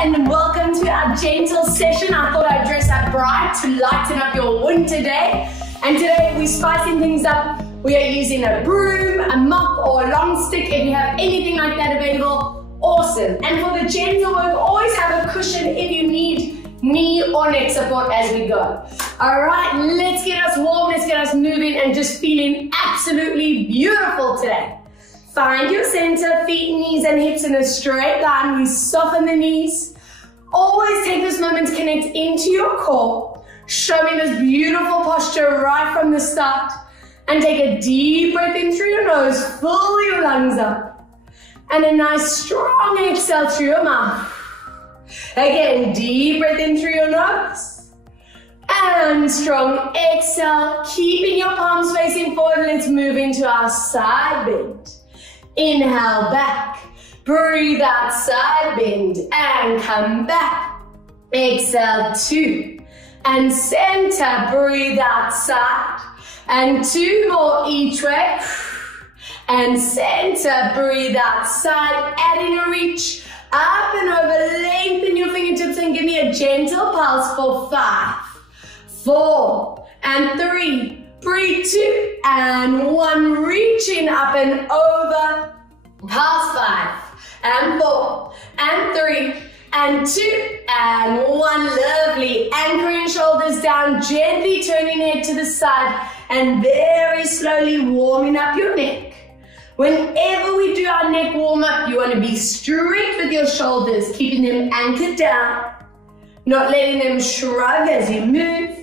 and welcome to our gentle session. I thought I'd dress up bright to lighten up your winter day. And today we're spicing things up. We are using a broom, a mop, or a long stick. If you have anything like that available, awesome. And for the gentle work, always have a cushion if you need knee or neck support as we go. All right, let's get us warm, let's get us moving and just feeling absolutely beautiful today. Find your center, feet, knees, and hips in a straight line. We soften the knees. Always take this moment to connect into your core, showing this beautiful posture right from the start. And take a deep breath in through your nose, fill your lungs up. And a nice strong exhale through your mouth. Again, deep breath in through your nose. And strong exhale, keeping your palms facing forward. Let's move into our side bend. Inhale back, breathe out, side bend, and come back. Exhale, 2, and center, breathe out, side, and 2 more each way, and center, breathe out, side, adding a reach, up and over, lengthen your fingertips and give me a gentle pulse for 5, 4, and 3, breathe 2 and 1, reaching up and over, past 5 and 4 and 3 and 2 and 1, lovely. Anchoring shoulders down, gently turning head to the side and very slowly warming up your neck. Whenever we do our neck warm up, you want to be straight with your shoulders, keeping them anchored down, not letting them shrug as you move.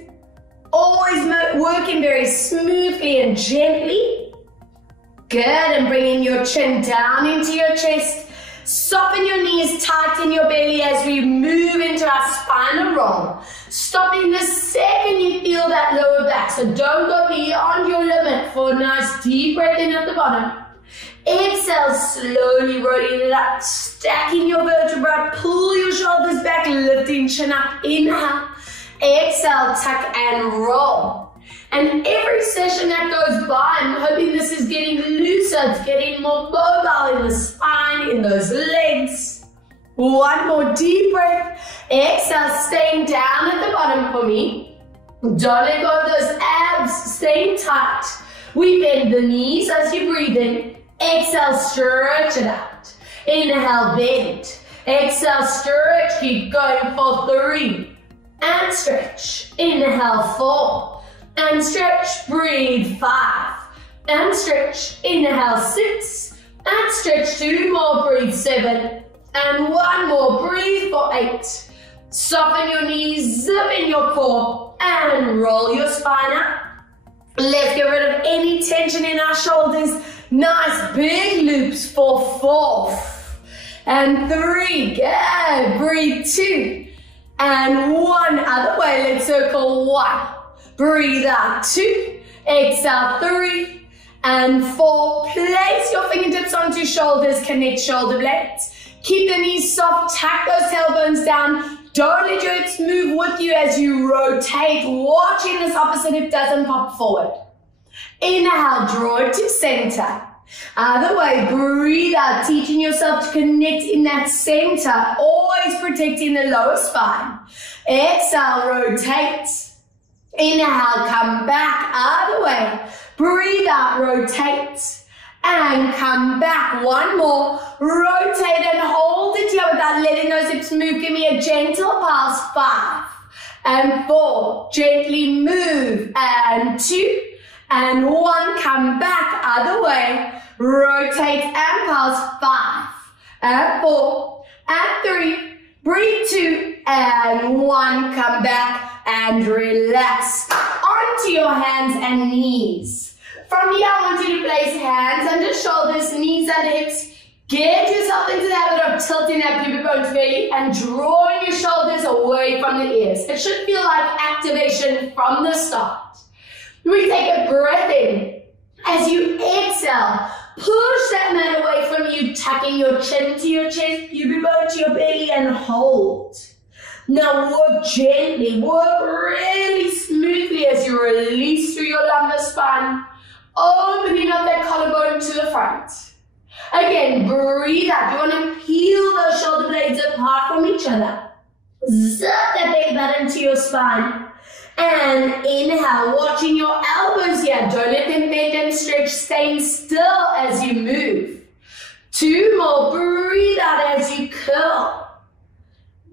Always working very smoothly and gently. Good, and bringing your chin down into your chest. Soften your knees, tighten your belly as we move into our spinal roll. Stopping the second you feel that lower back, so don't go beyond your limit for a nice deep breath in at the bottom. Exhale, slowly rolling it up, stacking your vertebrae, pull your shoulders back, lifting chin up, inhale. Exhale, tuck and roll. And every session that goes by, I'm hoping this is getting looser, it's getting more mobile in the spine, in those legs. One more deep breath. Exhale, staying down at the bottom for me. Don't let go of those abs, staying tight. We bend the knees as you breathe in. Exhale, stretch it out. Inhale, bend. Exhale, stretch, keep going for 3. And stretch, inhale 4, and stretch, breathe 5, and stretch, inhale 6, and stretch 2 more, breathe 7, and 1 more, breathe for 8. Soften your knees, zip in your core, and roll your spine up. Let's get rid of any tension in our shoulders. Nice big loops for 4, and 3, good, breathe 2. And 1 other way, let's circle 1, breathe out 2, exhale 3, and 4, place your fingertips onto shoulders, connect shoulder blades, keep the knees soft, tuck those tailbones down, don't let your hips move with you as you rotate, watching this opposite hip doesn't pop forward. Inhale, draw it to center. Other way, breathe out, teaching yourself to connect in that center, always protecting the lower spine. Exhale, rotate. Inhale, come back, other way. Breathe out, rotate. And come back, 1 more. Rotate and hold it here without letting those hips move. Give me a gentle pulse, 5 and 4. Gently move, and 2. And 1, come back, other way, rotate and pulse, 5, and 4, and 3, breathe 2, and 1, come back, and relax onto your hands and knees. From here, I want you to place hands under shoulders, knees under hips, get yourself into the habit of tilting that pubic bone fairly and drawing your shoulders away from the ears. It should feel like activation from the start. We take a breath in. As you exhale, push that mat away from you, tucking your chin to your chest, pubic bone to your belly, and hold. Now work gently, work really smoothly as you release through your lumbar spine, opening up that collarbone to the front. Again, breathe out. You want to peel those shoulder blades apart from each other. Zip that belly button to your spine. And inhale, watching your elbows here. Don't let them bend and stretch. Staying still as you move. 2 more. Breathe out as you curl.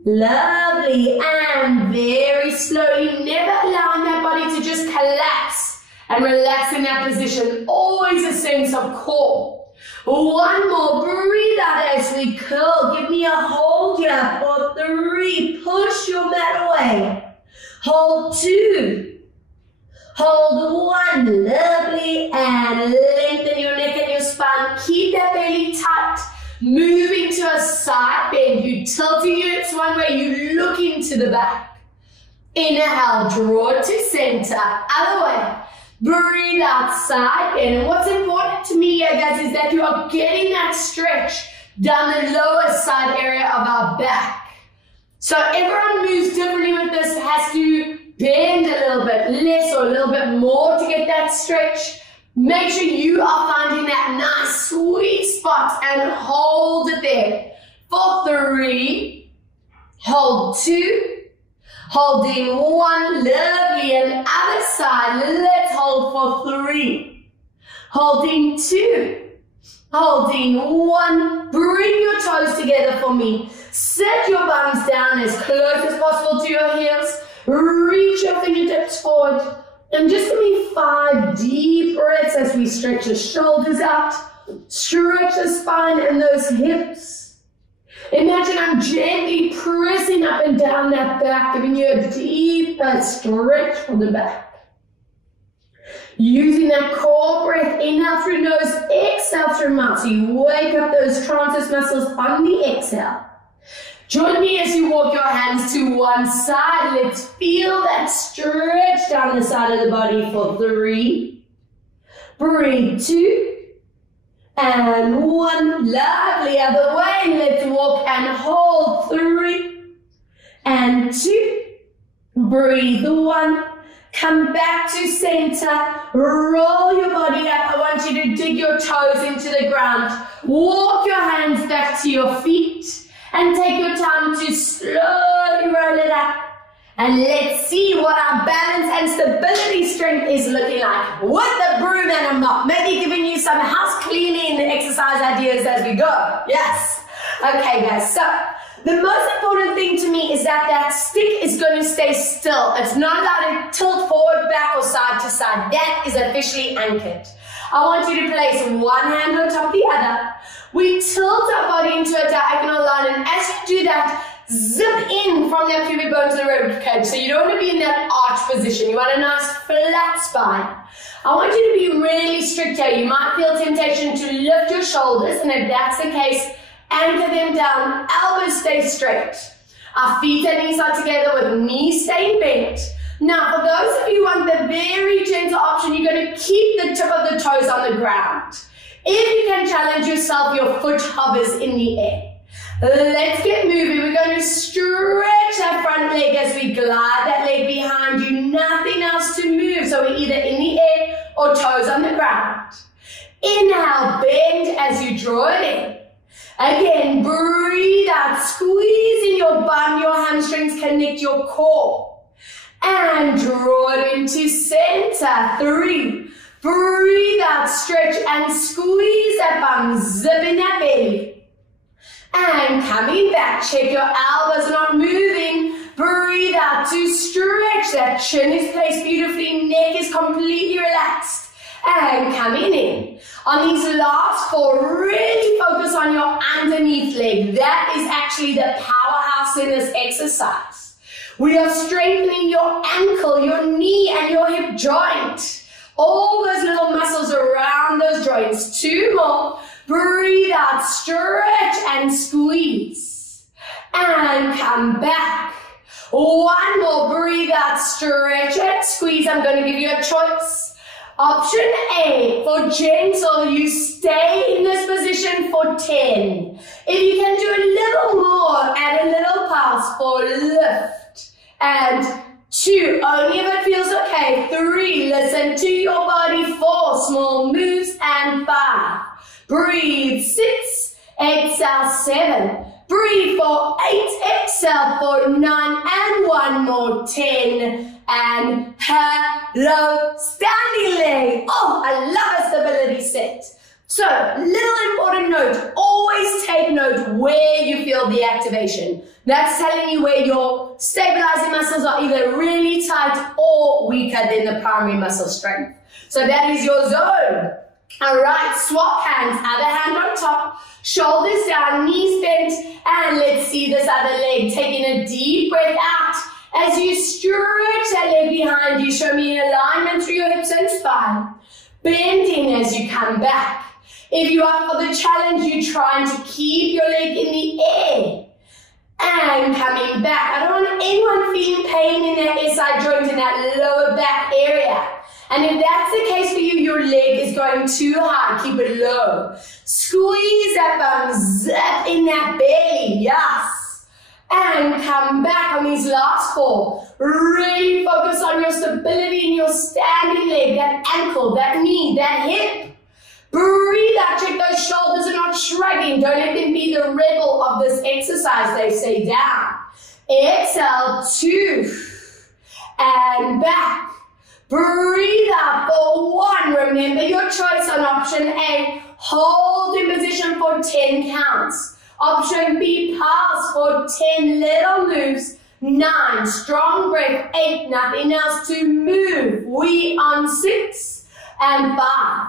Lovely. And very slowly, never allowing that body to just collapse and relax in that position. Always a sense of core. 1 more. Breathe out as we curl. Give me a hold here for 3. Push your mat away. Hold 2. Hold 1. Lovely. And lengthen your neck and your spine. Keep that belly tight. Moving to a side bend. You tilting your hips one way. You look into the back. Inhale. Draw to center. Other way. Breathe out, side bend. And what's important to me here, guys, is that you are getting that stretch down the lower side area of our back. So everyone moves differently with this, has to bend a little bit less or a little bit more to get that stretch. Make sure you are finding that nice sweet spot and hold it there. For 3, hold 2. Holding 1, lovely, and other side, let's hold for 3. Holding 2, holding 1, bring your toes together for me. Set your bums down as close as possible to your heels. Reach your fingertips forward, and just give me 5 deep breaths as we stretch the shoulders out, stretch the spine and those hips. Imagine I'm gently pressing up and down that back, giving you a deeper stretch from the back. Using that core breath, inhale through nose, exhale through mouth. So you wake up those transverse muscles on the exhale. Join me as you walk your hands to one side. Let's feel that stretch down the side of the body for 3. Breathe 2. And 1, lovely, other way, let's walk and hold 3, and 2, breathe 1, come back to center, roll your body up. I want you to dig your toes into the ground, walk your hands back to your feet, and take your time to slowly roll it up. And let's see what our balance and stability strength is looking like with the broom and a mop. Maybe giving you some house cleaning exercise ideas as we go. Yes. Okay, guys. So the most important thing to me is that that stick is going to stay still. It's not allowed to tilt forward, back, or side to side. That is officially anchored. I want you to place one hand on top of the other. We tilt our body into a diagonal line, and as you do that, zip in from that pubic bone to the rib cage. So you don't want to be in that arch position. You want a nice flat spine. I want you to be really strict here. You might feel temptation to lift your shoulders, and if that's the case, anchor them down. Elbows stay straight. Our feet and knees are together with knees staying bent. Now, for those of you who want the very gentle option, you're going to keep the tip of the toes on the ground. If you can challenge yourself, your foot hovers in the air. Let's get moving. We're going to stretch that front leg as we glide that leg behind you. Nothing else to move. So we're either in the air or toes on the ground. Inhale, bend as you draw it in. Again, breathe out, squeezing your bum, your hamstrings, connect your core. And draw it into center. 3. Breathe out, stretch and squeeze that bum, zip in that belly. And coming back, check your elbows are not moving. Breathe out to stretch. That chin is placed beautifully, neck is completely relaxed. And coming in. On these last 4, really focus on your underneath leg. That is actually the powerhouse in this exercise. We are strengthening your ankle, your knee, and your hip joint. All those little muscles around those joints. 2 more. Breathe out, stretch and squeeze. And come back. 1 more. Breathe out, stretch and squeeze. I'm going to give you a choice. Option A, for gentle, you stay in this position for 10. If you can do a little more, add a little pulse for lift. And 2, only if it feels okay. 3, listen to your body. 4, small moves. And 5, Breathe, 6, exhale, 7. Breathe for 8, exhale for 9, and one more, 10. And hello, standing leg. Oh, I love a stability set. So, little important note, always take note where you feel the activation. That's telling you where your stabilizing muscles are either really tight or weaker than the primary muscle strength. So that is your zone. All right, swap hands, other hand on top, shoulders down, knees bent, and let's see this other leg. Taking a deep breath out. As you stretch that leg behind you, show me an alignment through your hips and spine. Bending as you come back. If you are for the challenge, you're trying to keep your leg in the air. And coming back. I don't want anyone feeling pain in that SI joint, in that lower back area. And if that's the case for you, your leg is going too high, keep it low. Squeeze that bum, zip in that belly, yes. And come back on these last 4. Really focus on your stability in your standing leg, that ankle, that knee, that hip. Breathe out, check those shoulders are not shrugging. Don't let them be the rebel of this exercise. They say down. Exhale, 2. And back. Breathe out for 1. Remember your choice on option A. Hold in position for 10 counts. Option B, pause for 10 little moves. 9, strong breath. 8, nothing else to move. We on 6 and 5.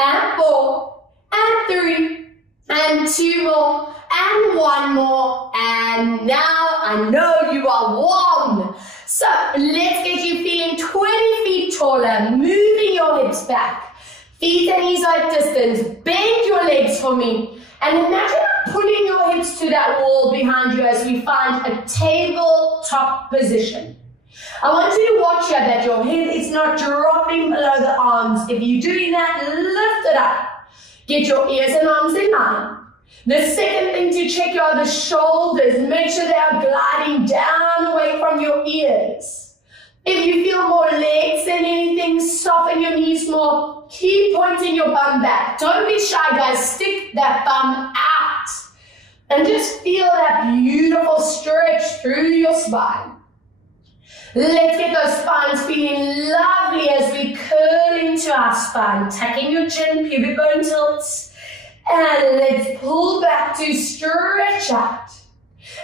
And 4, and 3, and 2 more, and 1 more, and now I know you are warm. So let's get you feeling 20 feet taller, moving your hips back. Feet and knees are at distance, bend your legs for me, and imagine pulling your hips to that wall behind you as we find a tabletop position. I want you to watch here that your head is not dropping below the arms. If you're doing that, lift it up. Get your ears and arms in line. The second thing to check are the shoulders. Make sure they are gliding down away from your ears. If you feel more legs than anything, soften your knees more. Keep pointing your bum back. Don't be shy, guys. Stick that bum out. And just feel that beautiful stretch through your spine. Let's get those spines feeling lovely as we curl into our spine. Tucking your chin, pubic bone tilts. And let's pull back to stretch out.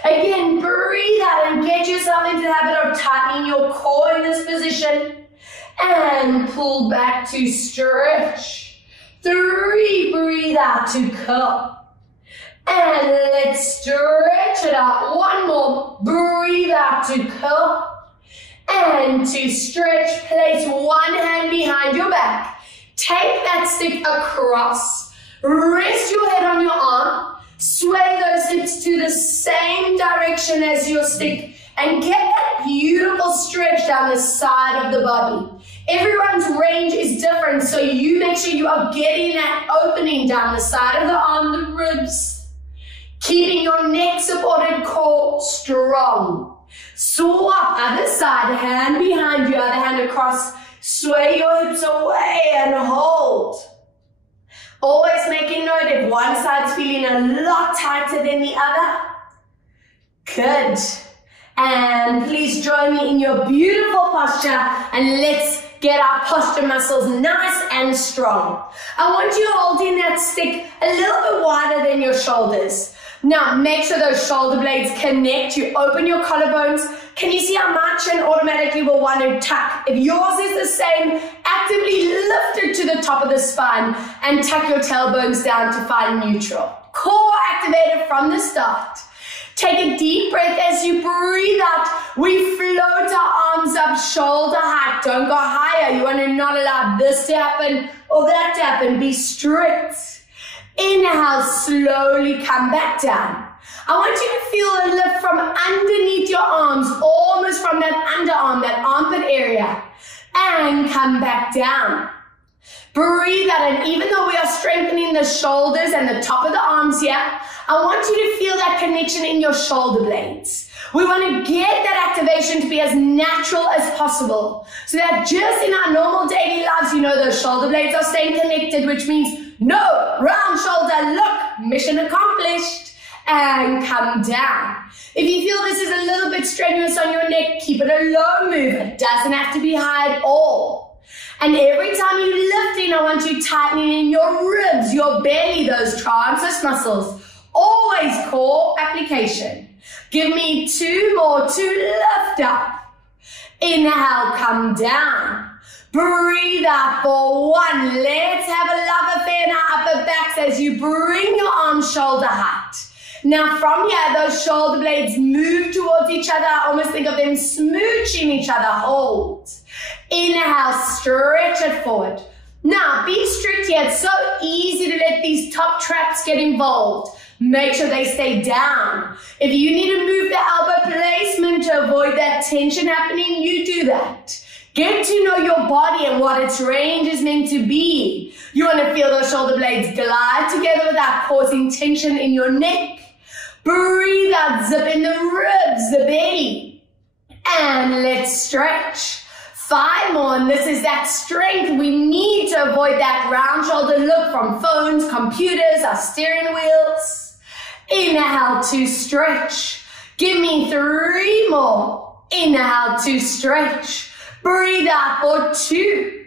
Again, breathe out and get yourself into the habit of tightening your core in this position. And pull back to stretch. 3, breathe out to curl. And let's stretch it out. 1 more, breathe out to curl. And to stretch, place 1 hand behind your back. Take that stick across. Rest your head on your arm. Sway those hips to the same direction as your stick. And get that beautiful stretch down the side of the body. Everyone's range is different, so you make sure you are getting that opening down the side of the arm, the ribs. Keeping your neck supported core strong. Swap, other side, hand behind you, other hand across. Sway your hips away and hold. Always making note if one side's feeling a lot tighter than the other. Good. And please join me in your beautiful posture and let's get our posture muscles nice and strong. I want you holding that stick a little bit wider than your shoulders. Now, make sure those shoulder blades connect. You open your collarbones. Can you see how my chin automatically will want to tuck? If yours is the same, actively lift it to the top of the spine and tuck your tailbones down to find neutral. Core activated from the start. Take a deep breath as you breathe out. We float our arms up shoulder height. Don't go higher. You want to not allow this to happen or that to happen. Be strict. Inhale, slowly come back down. I want you to feel a lift from underneath your arms, almost from that underarm, that armpit area. And come back down. Breathe out, and even though we are strengthening the shoulders and the top of the arms here, I want you to feel that connection in your shoulder blades. We want to get that activation to be as natural as possible, so that just in our normal daily lives, you know, those shoulder blades are staying connected, which means No, round shoulder, look, mission accomplished. And come down. If you feel this is a little bit strenuous on your neck, keep it a low move. It doesn't have to be high at all. And every time you lift in, I want you tightening in your ribs, your belly, those transverse muscles. Always core application. Give me 2 more to lift up. Inhale, come down. Breathe out for 1. Let's have a love affair in our upper backs as you bring your arms shoulder height. Now from here, those shoulder blades move towards each other. Almost think of them smooching each other. Hold. Inhale, stretch it forward. Now be strict here. It's so easy to let these top traps get involved. Make sure they stay down. If you need to move the elbow placement to avoid that tension happening, you do that. Get to know your body and what its range is meant to be. You want to feel those shoulder blades glide together without causing tension in your neck. Breathe out, zip in the ribs, the belly. And let's stretch. 5 more, and this is that strength we need to avoid that round shoulder look from phones, computers, our steering wheels. Inhale to stretch. Give me 3 more. Inhale to stretch. Breathe out for 2.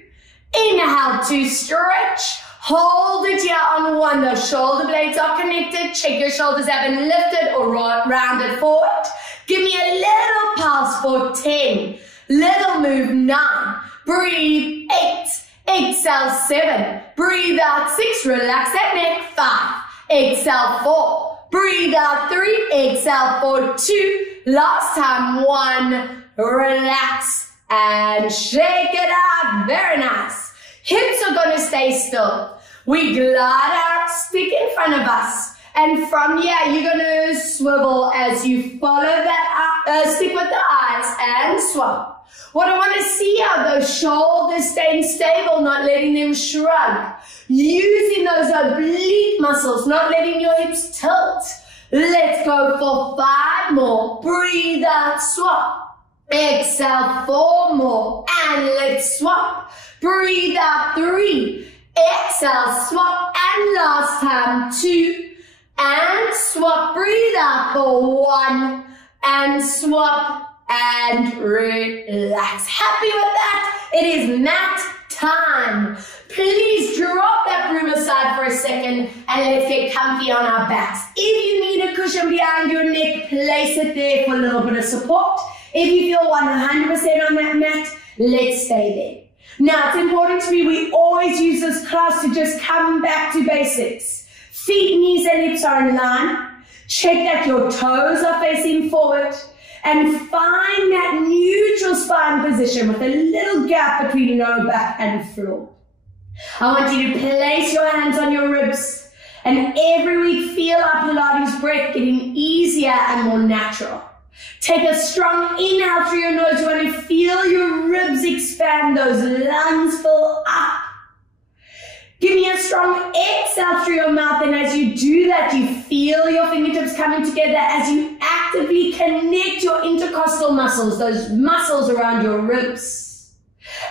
Inhale to stretch. Hold it here on 1. The shoulder blades are connected. Check your shoulders haven't lifted or rounded forward. Give me a little pulse for 10. Little move 9. Breathe 8. Exhale 7. Breathe out 6. Relax that neck. 5. Exhale 4. Breathe out 3. Exhale for 2. Last time 1. Relax and shake it out. Very nice. Hips are going to stay still. We glide our stick in front of us. And from here, you're going to swivel as you follow that stick with the eyes and swap. What I want to see are those shoulders staying stable, not letting them shrug. Using those oblique muscles, not letting your hips tilt. Let's go for 5 more. Breathe out, swap. Exhale, 4 more. And let's swap. Breathe out, 3. Exhale, swap. And last time, 2. And swap. Breathe out for 1. And swap. And relax. Happy with that? It is mat time. Please drop that broom aside for a second and let's get comfy on our backs. If you need a cushion behind your neck, place it there for a little bit of support. If you feel 100% on that mat, let's stay there. Now, it's important to me, we always use this class to just come back to basics. Feet, knees, and hips are in line. Check that your toes are facing forward. And find that neutral spine position with a little gap between lower back and floor. I want you to place your hands on your ribs. And every week, feel our Pilates breath getting easier and more natural. Take a strong inhale through your nose. You want to feel your ribs expand, those lungs fill up. Give me a strong exhale through your mouth, and as you do that, you feel your fingertips coming together as you actively connect your intercostal muscles, those muscles around your ribs.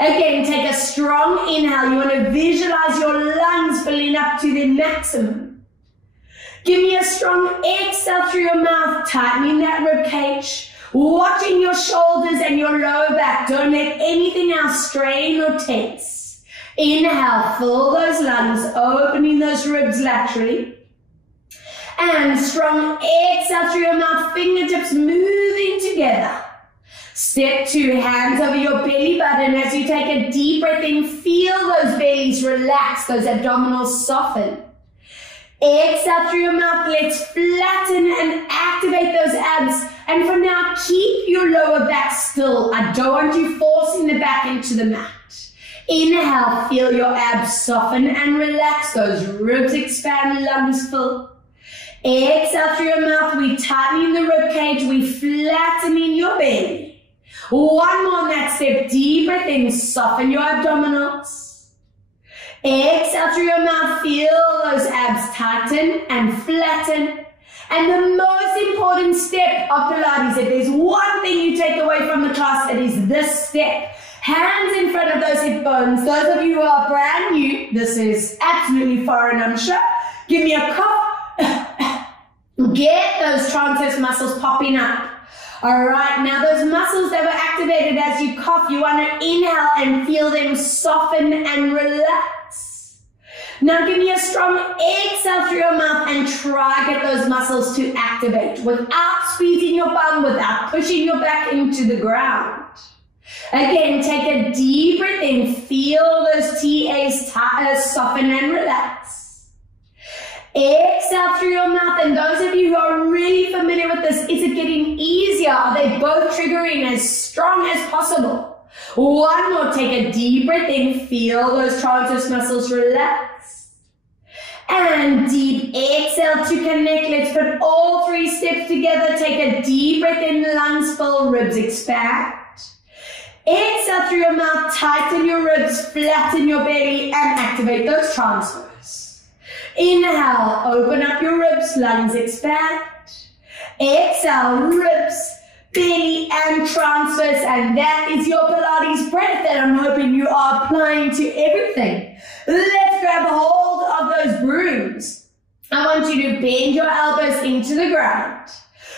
Again, take a strong inhale. You want to visualize your lungs filling up to their maximum. Give me a strong exhale through your mouth, tightening that rib cage, watching your shoulders and your lower back. Don't let anything else strain or tense. Inhale, fill those lungs, opening those ribs laterally. And strong exhale through your mouth, fingertips moving together. Step 2, hands over your belly button. As you take a deep breath in, feel those bellies relax, those abdominals soften. Exhale through your mouth, let's flatten and activate those abs. And for now, keep your lower back still. I don't want you forcing the back into the mat. Inhale, feel your abs soften and relax. Those ribs expand, lungs fill. Exhale through your mouth, we tighten the rib cage, we flatten in your belly. 1 more on that step, deep breath in, soften your abdominals. Exhale through your mouth, feel those abs tighten and flatten. And the most important step of Pilates, if there's one thing you take away from the class, it is this step. Hands in front of those hip bones. Those of you who are brand new, this is absolutely foreign, I'm sure. Give me a cough. Get those transverse muscles popping up. All right, now those muscles that were activated as you cough, you want to inhale and feel them soften and relax. Now give me a strong exhale through your mouth and try get those muscles to activate without squeezing your bum, without pushing your back into the ground. Again, take a deep breath in, feel those TAs soften and relax. Exhale through your mouth, and those of you who are really familiar with this, is it getting easier? Are they both triggering as strong as possible? One more, take a deep breath in, feel those transverse muscles relax. And deep exhale to connect. Let's put all 3 steps together. Take a deep breath in, lungs full, ribs expand. Exhale through your mouth, tighten your ribs, flatten your belly, and activate those transfers. Inhale, open up your ribs, lungs expand. Exhale, ribs, belly, and transfers, and that is your Pilates breath that I'm hoping you are applying to everything. Let's grab hold of those brooms. I want you to bend your elbows into the ground.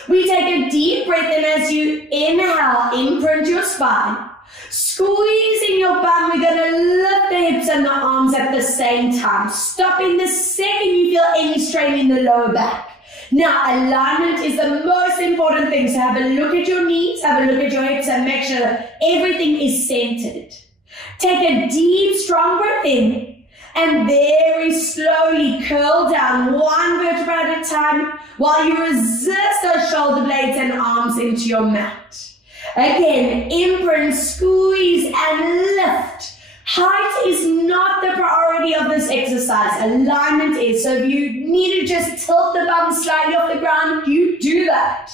We take a deep breath in. As you inhale, imprint your spine. Squeezing your bum, we're going to lift the hips and the arms at the same time. Stopping the second you feel any strain in the lower back. Now, alignment is the most important thing. So have a look at your knees, have a look at your hips, and make sure that everything is centered. Take a deep, strong breath in, and very slowly curl down 1 vertebra at a time while you resist those shoulder blades and arms into your mat. Again, imprint, squeeze, and lift. Height is not the priority of this exercise. Alignment is. So if you need to just tilt the bum slightly off the ground, you do that.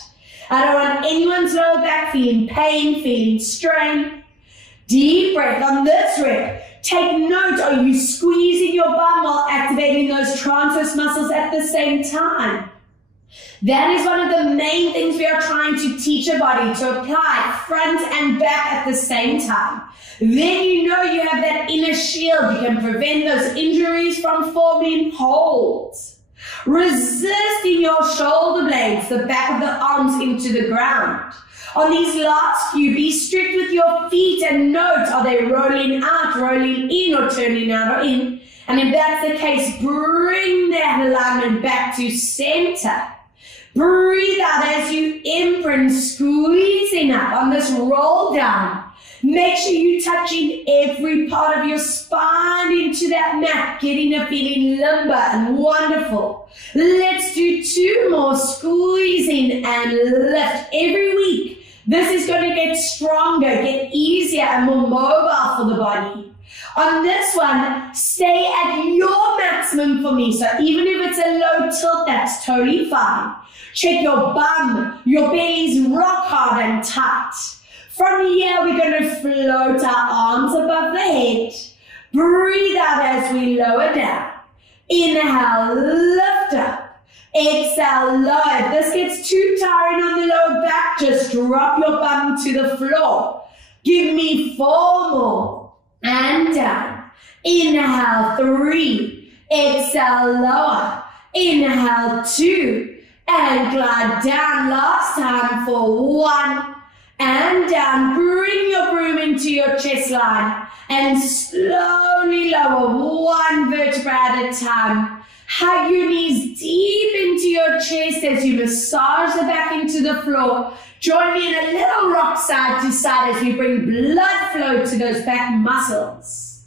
I don't want anyone's lower back feeling pain, feeling strain. Deep breath on this rep. Take note, are you squeezing your bum while activating those transverse muscles at the same time? That is one of the main things we are trying to teach a body to apply front and back at the same time. Then you know you have that inner shield. You can prevent those injuries from forming holds. Resisting your shoulder blades, the back of the arms into the ground. On these last few, be strict with your feet and note, are they rolling out, rolling in, or turning out or in? And if that's the case, bring that alignment back to center. Breathe out as you imprint, squeezing up on this roll down. Make sure you're touching every part of your spine into that mat, getting a feeling limber and wonderful. Let's do 2 more, squeezing and lift every week. This is going to get stronger, get easier and more mobile for the body. On this one, stay at your maximum for me. So even if it's a low tilt, that's totally fine. Check your bum, your belly's rock hard and tight. From here, we're going to float our arms above the head. Breathe out as we lower down. Inhale, lift up. Exhale, lower. If this gets too tiring on the lower back, just drop your bum to the floor. Give me 4 more. And down. Inhale, 3. Exhale, lower. Inhale, 2. And glide down. Last time for 1. And down. Bring your broom into your chest line. And slowly lower 1 vertebra at a time. Hug your knees deep into your chest as you massage the back into the floor. Join me in a little rock side to side as we bring blood flow to those back muscles.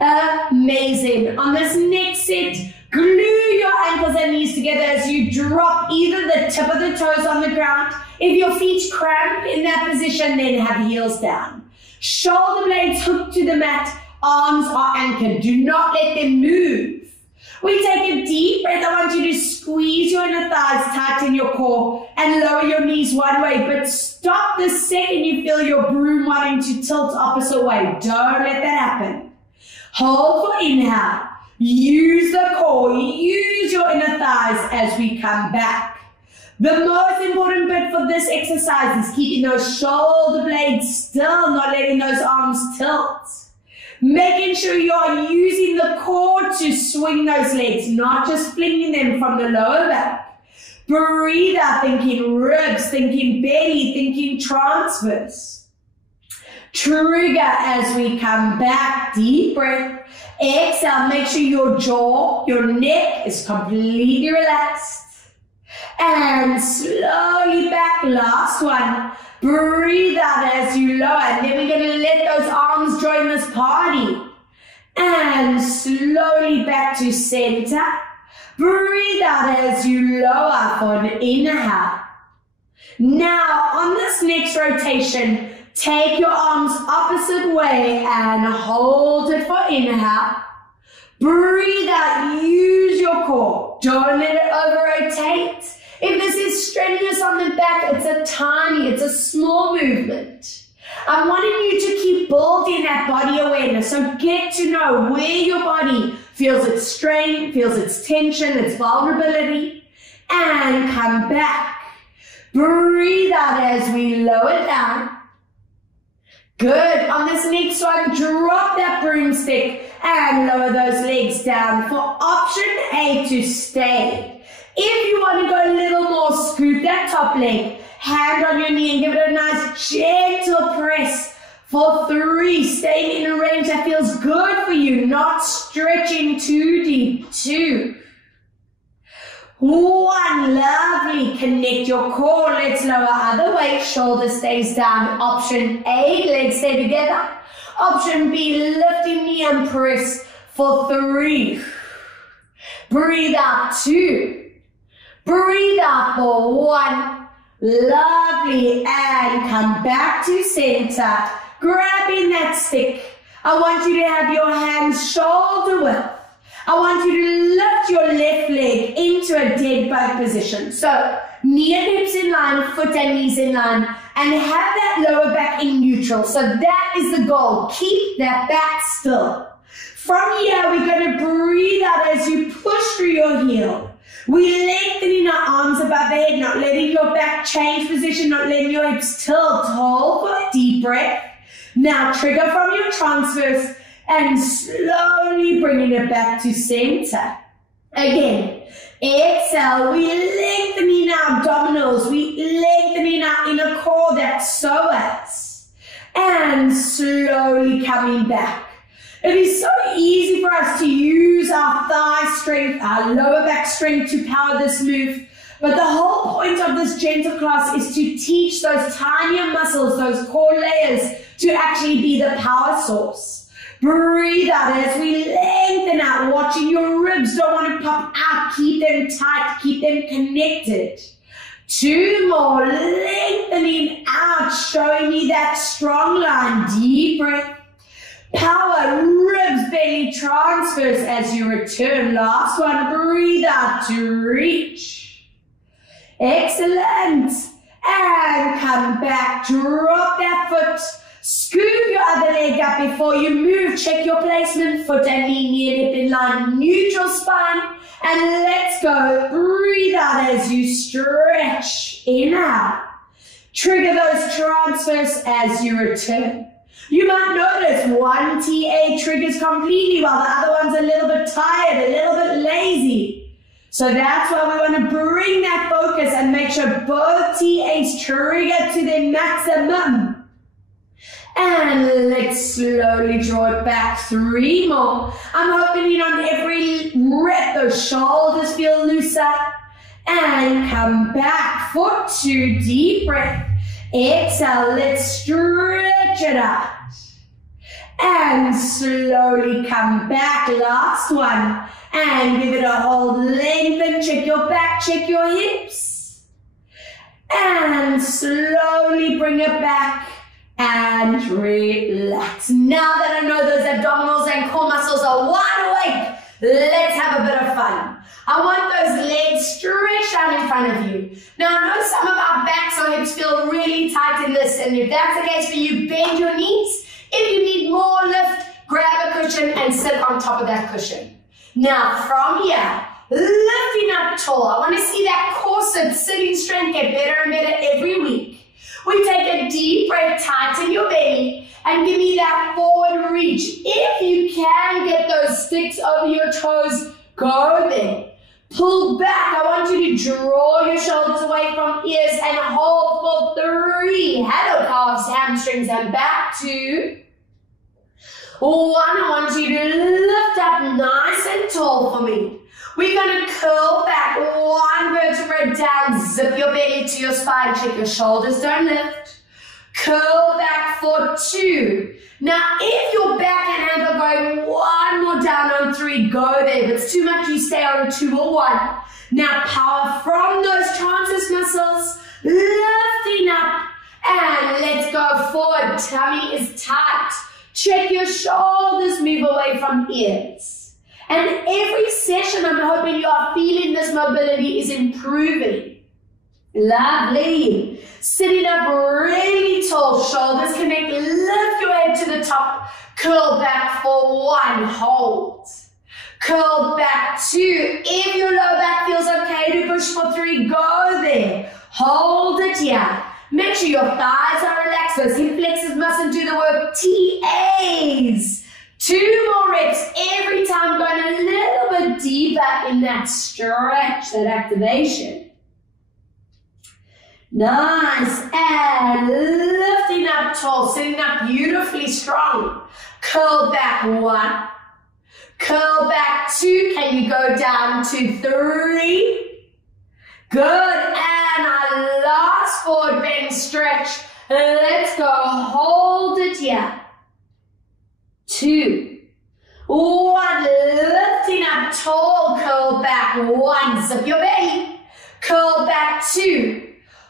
Amazing. On this next set, glue your ankles and knees together as you drop either the tip of the toes on the ground. If your feet cramp in that position, then have heels down. Shoulder blades hooked to the mat. Arms are anchored. Do not let them move. We take a deep breath. I want you to squeeze your inner thighs, tighten your core, and lower your knees one way. But stop the second you feel your broom wanting to tilt opposite way. Don't let that happen. Hold for inhale. Use the core. Use your inner thighs as we come back. The most important bit for this exercise is keeping those shoulder blades still, not letting those arms tilt. Making sure you are using the core to swing those legs, not just flinging them from the lower back. Breathe out, thinking ribs, thinking belly, thinking transverse. Trigger as we come back, deep breath. Exhale, make sure your jaw, your neck is completely relaxed. And slowly back, last one. Breathe out as you lower, and then we're going to let those arms join this party. And slowly back to center. Breathe out as you lower for an inhale. Now, on this next rotation, take your arms opposite way and hold it for inhale. Breathe out, use your core. Don't let it over-rotate. If this is strenuous on the back, it's a small movement. I'm wanting you to keep building that body awareness. So get to know where your body feels its strain, feels its tension, its vulnerability, and come back. Breathe out as we lower down. Good. On this next one, drop that broomstick and lower those legs down for option A to stay. If you want to go a little more, scoop that top leg, hand on your knee and give it a nice gentle press for 3. Staying in a range that feels good for you, not stretching too deep. 2. 1, lovely. Connect your core. Let's lower other way. Shoulder stays down. Option A, legs stay together. Option B, lifting knee and press for 3. Breathe out. 2. Breathe out for 1. Lovely. And come back to center. Grabbing that stick. I want you to have your hands shoulder width. I want you to lift your left leg into a dead bug position. So knee and hips in line, foot and knees in line, and have that lower back in neutral. So that is the goal. Keep that back still. From here, we're going to breathe out as you push through your heel. We're lengthening our arms above the head, not letting your back change position, not letting your hips tilt. Hold for a deep breath. Now trigger from your transverse and slowly bringing it back to center. Again, exhale, we're lengthening our abdominals, we're lengthening our inner core, that's psoas. And slowly coming back. It is so easy for us to use our thigh strength, our lower back strength to power this move. But the whole point of this gentle class is to teach those tinier muscles, those core layers, to actually be the power source. Breathe out as we lengthen out, watching your ribs. Don't want to pop out. Keep them tight. Keep them connected. 2 more. Lengthening out, showing me that strong line. Deep breath. Power, ribs, belly, transverse as you return. Last one. Breathe out to reach. Excellent. And come back. Drop that foot. Scoop your other leg up before you move. Check your placement. Foot and knee and hip in line. Neutral spine. And let's go. Breathe out as you stretch. Inhale. Trigger those transfers as you return. You might notice one TA triggers completely while the other one's a little bit tired, a little bit lazy. So that's why we want to bring that focus and make sure both TAs trigger to their maximum. And let's slowly draw it back. 3 more. I'm opening on every rep. Those shoulders feel looser. And come back for 2. Deep breath. Exhale. Let's stretch it out. And slowly come back. Last one. And give it a hold. Lengthen. Check your back. Check your hips. And slowly bring it back. And relax. Now that I know those abdominals and core muscles are wide awake, let's have a bit of fun. I want those legs stretched out in front of you. Now I know some of our backs or hips feel really tight in this, and if that's the case for you, bend your knees. If you need more lift, grab a cushion and sit on top of that cushion. Now from here, lifting up tall. I want to see that corset sitting strength get better and better every week. We take a deep breath, tighten your belly, and give me that forward reach. If you can get those sticks over your toes, go there. Pull back. I want you to draw your shoulders away from ears and hold for 3. Hello, calves, hamstrings, and back 2. 1. I want you to lift up nice and tall for me. We're going to curl back 1 vertebra down. Zip your belly to your spine. Check your shoulders don't lift. Curl back for 2. Now, if your back and hands are going 1 more down on 3, go there. If it's too much, you stay on 2 or 1. Now, power from those transverse muscles, lifting up, and let's go forward. Tummy is tight. Check your shoulders move away from ears. And every session, I'm hoping you are feeling this mobility is improving. Lovely. Sitting up really tall, shoulders connect, lift your head to the top, curl back for 1, hold. Curl back 2. If your low back feels okay to push for 3, go there. Hold it here. Make sure your thighs are relaxed, those hip flexors mustn't do the work. TAs. 2 more reps every time, going a little bit deeper in that stretch, that activation. Nice, and lifting up tall, sitting up beautifully strong. Curl back 1, curl back 2, can you go down to 3? Good, and our last forward bend stretch. Let's go, hold it here. 2, 1, lifting up tall, curl back 1, zip your belly. Curl back 2.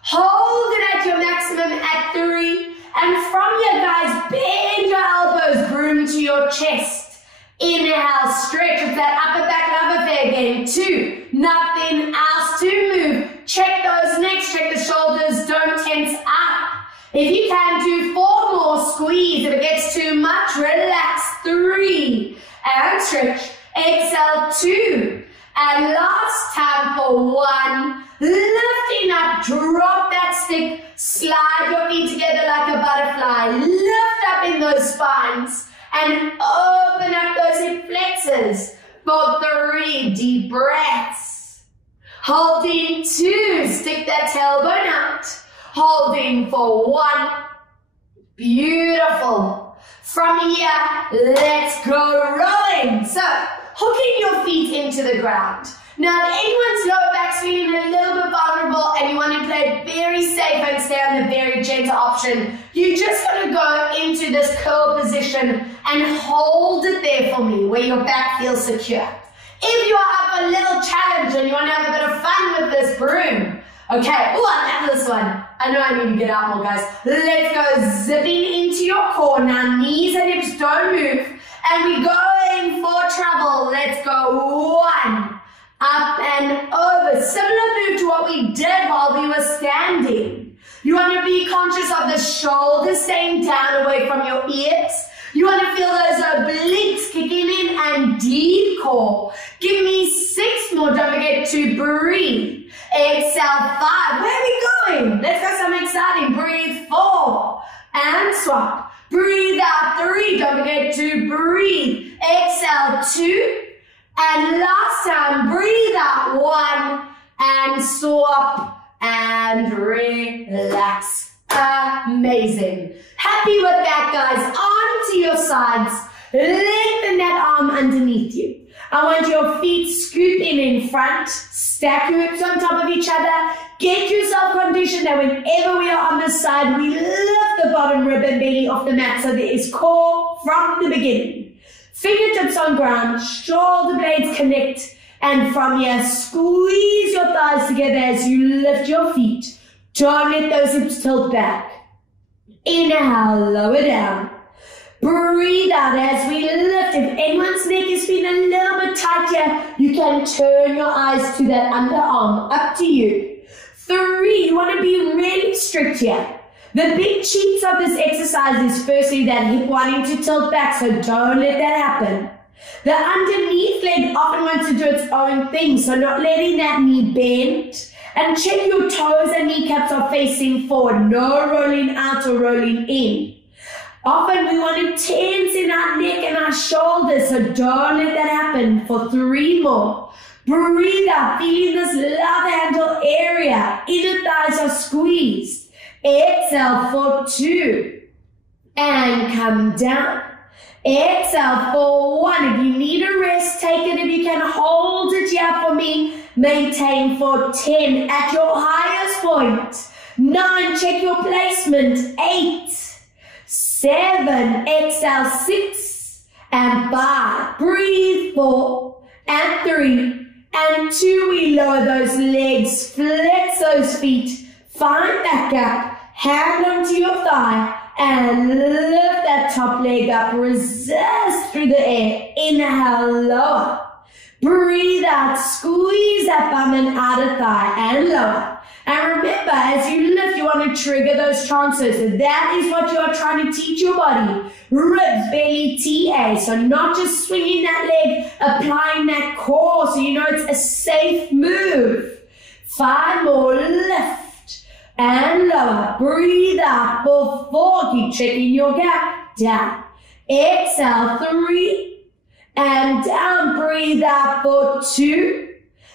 Hold it at your maximum at 3. And from here, guys, bend your elbows, broom to your chest. Inhale, stretch with that upper back love affair again. 2. Nothing else to move. Check those necks, check the shoulders, don't tense up. If you can, do 4 more, squeeze. If it gets too much, relax. 3. And stretch. Exhale, 2. And last time for 1. Lifting up, drop that stick, slide your feet together like a butterfly, lift up in those spines, and open up those hip flexors for 3 deep breaths. Holding 2, stick that tailbone out, holding for 1, beautiful. From here, let's go rolling. So, hooking your feet into the ground. Now, if anyone's lower back's feeling a little bit vulnerable and you want to play it very safe and stay on the very gentle option, you're just going to go into this curl position and hold it there for me where your back feels secure. If you are up a little challenge and you want to have a bit of fun with this broom, okay, oh, I love this one. I know I need to get out more, guys. Let's go zipping into your core. Now, knees and hips don't move. And we go in for trouble. Let's go 1. Up and over. Similar move to what we did while we were standing. You want to be conscious of the shoulders staying down away from your ears. You want to feel those obliques kicking in and deep core. Give me 6 more. Don't forget to breathe. Exhale 5. Where are we going? Let's go something exciting. Breathe 4. And swap. Breathe out 3. Don't forget to breathe. Exhale 2. And last time, breathe out 1 and swap and relax. Amazing. Happy with that, guys. Onto your sides. Lengthen that arm underneath you. I want your feet scooping in front. Stack your hips on top of each other. Get yourself conditioned that whenever we are on this side, we lift the bottom rib and belly off the mat so there is core from the beginning. Fingertips on ground, shoulder blades connect, and from here, squeeze your thighs together as you lift your feet. Don't let those hips tilt back. Inhale, lower down. Breathe out as we lift. If anyone's neck is feeling a little bit tight here, you can turn your eyes to that underarm. Up to you. 3, you want to be really strict here. The big cheats of this exercise is firstly that hip wanting to tilt back, so don't let that happen. The underneath leg often wants to do its own thing, so not letting that knee bend. And check your toes and kneecaps are facing forward, no rolling out or rolling in. Often we want to tense in our neck and our shoulders, so don't let that happen. For 3 more. Breathe out, feeling this love handle area. Inner thighs are squeezed. Exhale for 2. And come down. Exhale for 1. If you need a rest, take it. If you can, hold it here for me. Maintain for 10 at your highest point. 9, check your placement. 8, 7, exhale 6, and 5. Breathe 4, and 3, and 2. We lower those legs, flex those feet, find that gap, hand onto your thigh, and lift that top leg up. Resist through the air. Inhale, lower. Breathe out, squeeze that bum and outer thigh and lower. And remember, as you lift, you want to trigger those transfers. That is what you are trying to teach your body. Ribs, belly, TA. So not just swinging that leg, applying that core so you know it's a safe move. 5 more, lift and lower. Breathe out for 4. Keep checking your gap. Down. Exhale, 3. And down, breathe out for 2.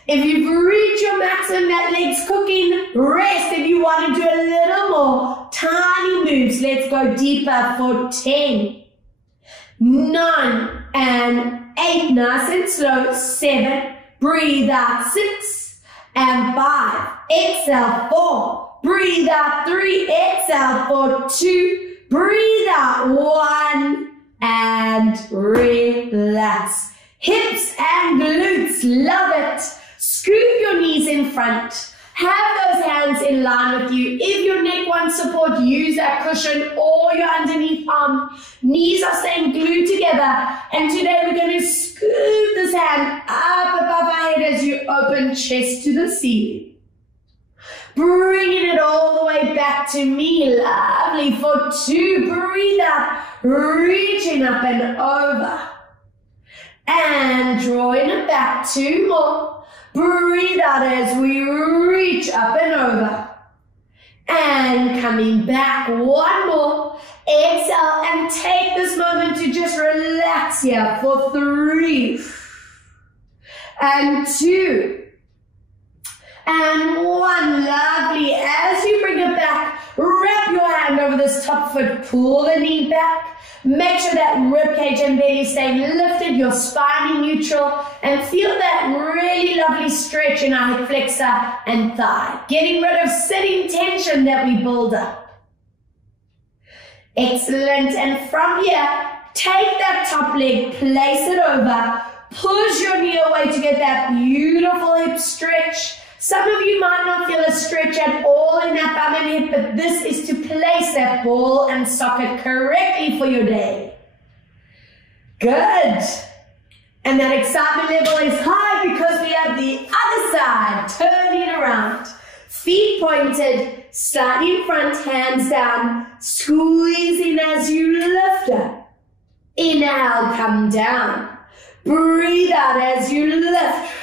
If you've reached your maximum, that leg's cooking, rest. If you want to do a little more, tiny moves. Let's go deeper for 10, 9, and 8. Nice and slow. 7, breathe out. 6, and 5. Exhale, 4. Breathe out. 3, exhale for 2. Breathe out. 1. And relax. Hips and glutes, love it. Scoop your knees in front. Have those hands in line with you. If your neck wants support, use that cushion or your underneath arm. Knees are staying glued together. And today we're going to scoop this hand up above our head as you open chest to the ceiling. Bringing it all the way back to me. Lovely. For 2, breathe out. Reaching up and over. And drawing it back. 2 more. Breathe out as we reach up and over. And coming back. 1 more. Exhale and take this moment to just relax here for 3. And 2. And 1, lovely. As you bring it back, wrap your hand over this top foot, pull the knee back. Make sure that ribcage and belly stay lifted, your spine in neutral, and feel that really lovely stretch in our hip flexor and thigh. Getting rid of sitting tension that we build up. Excellent. And from here, take that top leg, place it over, push your knee away to get that beautiful hip stretch. Some of you might not feel a stretch at all in that bum and hip, but this is to place that ball and socket correctly for your day. Good. And that excitement level is high because we have the other side. Turning around. Feet pointed, slightly in front, hands down, squeezing as you lift up. Inhale, come down. Breathe out as you lift.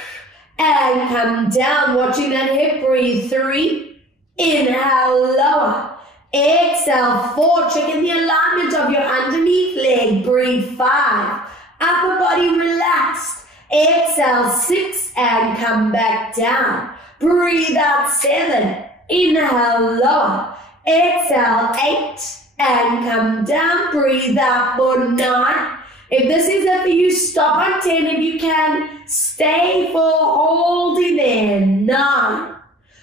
And come down, watching that hip. Breathe. 3. Inhale, lower. Exhale, 4. Checking the alignment of your underneath leg. Breathe. 5. Upper body relaxed. Exhale, 6. And come back down. Breathe out. 7. Inhale, lower. Exhale, 8. And come down. Breathe out for 9. If this is it for you, stop on 10. If you can, stay for holding there. 9.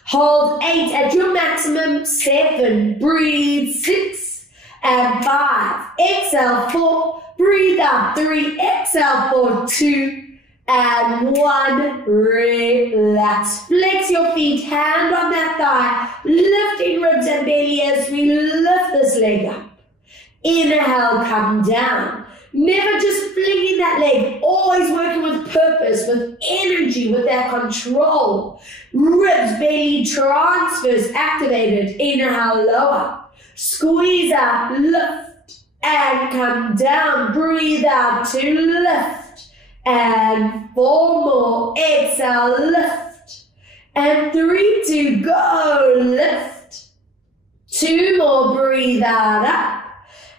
Hold 8 at your maximum. 7. Breathe. 6. And 5. Exhale. 4. Breathe out. 3. Exhale for 2. And 1. Relax. Flex your feet. Hand on that thigh. Lifting ribs and belly as we lift this leg up. Inhale. Come down. Never just flinging that leg, always working with purpose, with energy, with that control. Ribs, belly transfers activated. Inhale, lower. Squeeze out, lift, and come down. Breathe out to lift. And 4 more. Exhale, lift. And 3 to go. Lift. 2 more. Breathe out, up.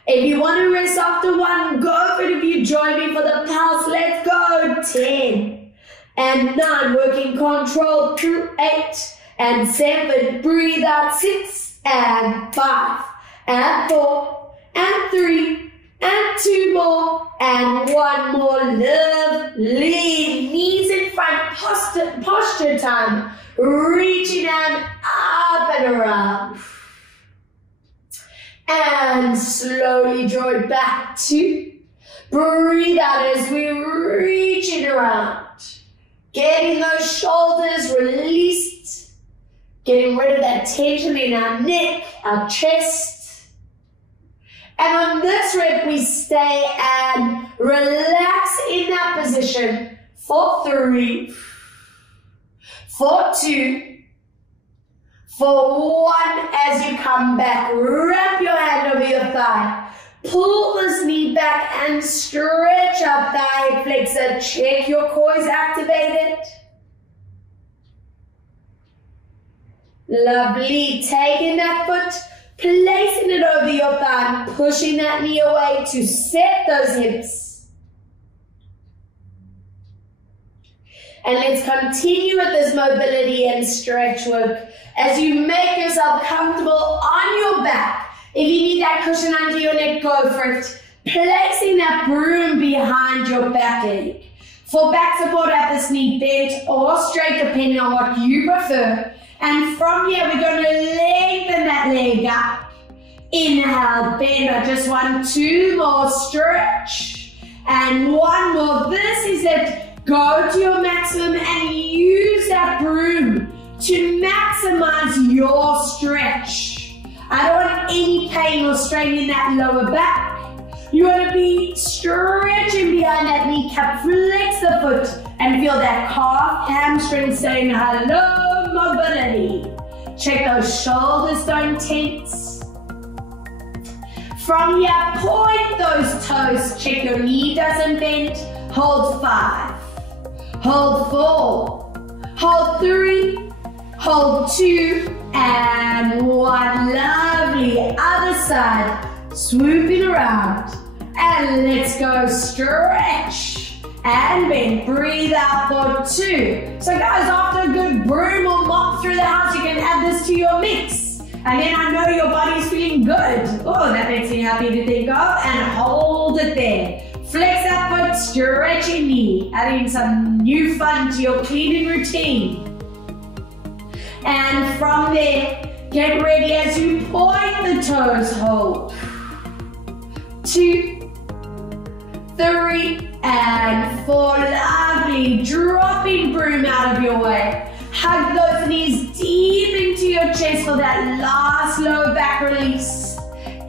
If you want to rest after 1, go for it. If you join me for the pulse, let's go. 10 and 9. Working control through 8 and 7. Breathe out. 6 and 5 and 4 and 3 and 2 more and 1 more. Lovely. Knees in front. Posture time. Reaching and up and around. And slowly draw it back. 2. Breathe out as we reach it around. Getting those shoulders released. Getting rid of that tension in our neck, our chest. And on this rep, we stay and relax in that position for 3, for 2, for 1. As you come back, wrap your hand over your thigh. Pull this knee back and stretch up thigh flexor. Check your core is activated. Lovely. Taking that foot, placing it over your thigh, pushing that knee away to set those hips. And let's continue with this mobility and stretch work as you make yourself comfortable on your back. If you need that cushion under your neck, go for it. Placing that broom behind your back leg. For back support, have this knee bent or straight, depending on what you prefer. And from here, we're going to lengthen that leg up. Inhale, bend. Just 1, 2 more, stretch. And 1 more. This is it. Go to your maximum and use that broom to maximize your stretch. I don't want any pain or strain in that lower back. You want to be stretching behind that kneecap. Flex the foot and feel that calf, hamstring saying hello, mobility. Check those shoulders don't tense. From here, point those toes. Check your knee doesn't bend. Hold 5. Hold 4. Hold 3. Hold 2. And 1. Lovely. Other side. Swooping around. And let's go. Stretch. And bend. Breathe out for 2. So guys, after a good broom or mop through the house, you can add this to your mix. And then I know your body's feeling good. Oh, that makes me happy to think of. And hold it there. Flex that foot, stretch your knee. Adding some new fun to your cleaning routine. And from there, get ready as you point the toes. Hold. 2, 3, and 4. Lovely. Dropping broom out of your way. Hug those knees deep into your chest for that last low back release.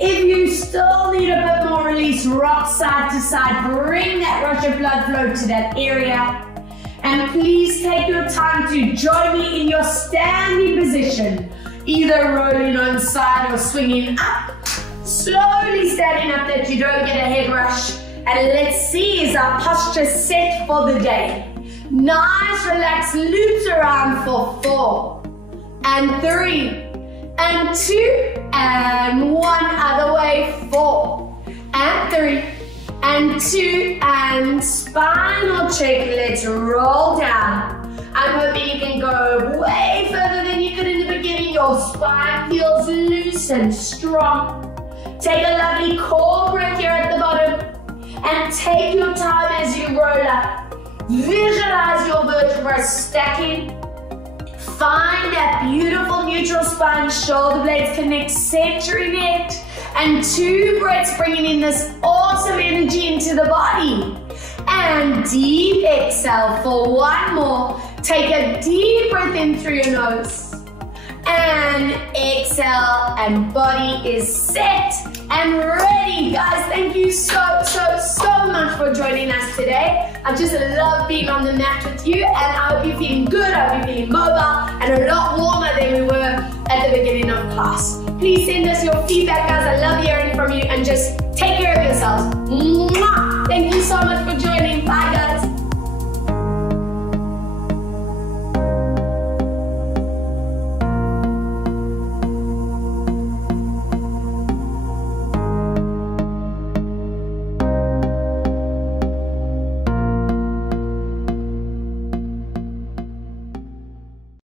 If you still need a bit more release, rock side to side. Bring that rush of blood flow to that area. And please take your time to join me in your standing position. Either rolling on side or swinging up. Slowly standing up that you don't get a head rush. And let's see, is our posture set for the day? Nice, relaxed loops around for 4, and 3, and 2, and 1, other way, 4, and 3, and 2, and spinal check. Let's roll down. I'm hoping you can go way further than you could in the beginning. Your spine feels loose and strong. Take a lovely core breath here at the bottom, and take your time as you roll up. Visualize your vertebrae stacking. Find that beautiful neutral spine, shoulder blades connect, centering it. And 2 breaths, bringing in this awesome energy into the body. And deep exhale for 1 more. Take a deep breath in through your nose. And exhale, and body is set and ready. Guys, thank you so much for joining us today. I just love being on the mat with you, and I hope you're feeling good, I hope you're feeling mobile, and a lot warmer than we were at the beginning of class. Please send us your feedback, guys. I love hearing from you, and just take care of yourselves. Mwah! Thank you so much for joining. Bye, guys.